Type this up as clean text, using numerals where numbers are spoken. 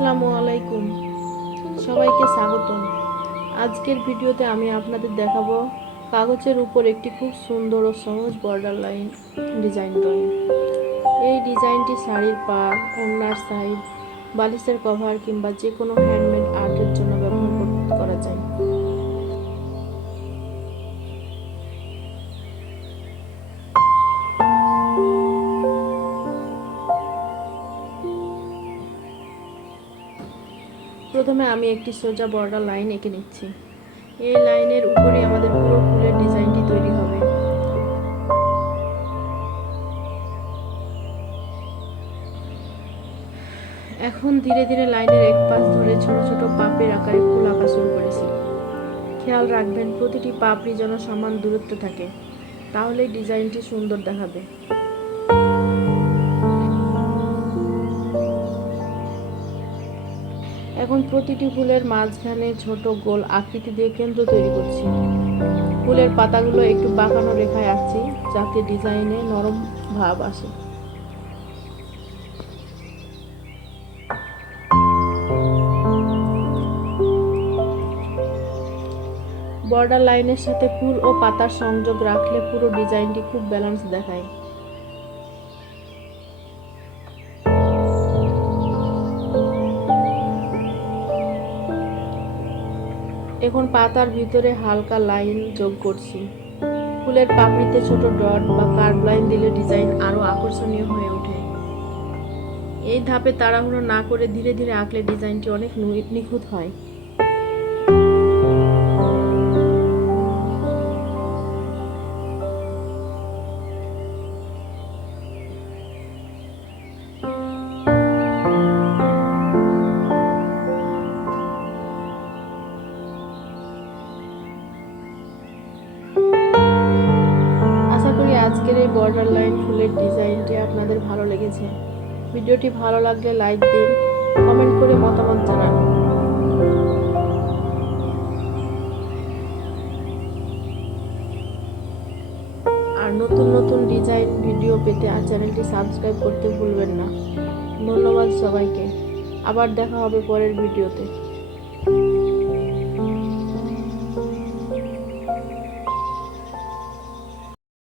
আসসালামু আলাইকুম, সবাইকে স্বাগতম। আজকের ভিডিওতে আমি আপনাদের দেখাবো কাগজের উপর একটি খুব সুন্দর ও সহজ বর্ডার লাইন ডিজাইন ড্রয়িং। এই ডিজাইনটি শাড়ির পাড়, ওড়নার সাইড, বালিশের কভার কিংবা যে কোনো হ্যান্ডমেড আর্টের জন্য ব্যবহার করা যায়। প্রথমে আমি একটি সোজা বর্ডার লাইন এঁকে নিচ্ছি। এই লাইনের উপরেই আমাদের পুরো ফুলের ডিজাইনটি তৈরি হবে। এখন ধীরে ধীরে লাইনের এক পাশ ধরে ছোট ছোট পাপড়ির আকারে ফুল আঁকা শুরু করেছি। খেয়াল রাখবেন প্রতিটি পাপড়ি যেন সমান দূরত্বে থাকে, তাহলেই ডিজাইনটি সুন্দর দেখাবে। এখন প্রতিটি ফুলের মাঝখানে ছোট গোল আকৃতি দিয়ে কেন্দ্র তৈরি করছি। ফুলের পাতাগুলো একটু বাঁকানো রেখায় আঁকছি যাতে ডিজাইনে নরম ভাব আসে। বর্ডার লাইনের সাথে ফুল ও পাতার সংযোগ রাখলে পুরো ডিজাইনটি খুব ব্যালেন্স দেখায়। এখন পাতার ভিতরে হালকা লাইন যোগ করছি। ফুলের পাপড়িতে ছোট ডট বা কার্ভ লাইন দিলে ডিজাইন আরো আকর্ষণীয় হয়ে ওঠে। এই ধাপে তাড়াহুড়ো না করে ধীরে ধীরে আঁকলে ডিজাইনটি অনেক নিখুঁত হয়। আজকের এই বর্ডার লাইন ফুলের ডিজাইনটি আপনাদের ভালো লেগেছে। ভিডিওটি ভালো লাগলে লাইক দিন, কমেন্ট করে মতামত জানান। আর নতুন নতুন ডিজাইন ভিডিও পেতে চ্যানেলটি সাবস্ক্রাইব করতে ভুলবেন না। ধন্যবাদ সবাইকে। আবার দেখা হবে পরের ভিডিওতে।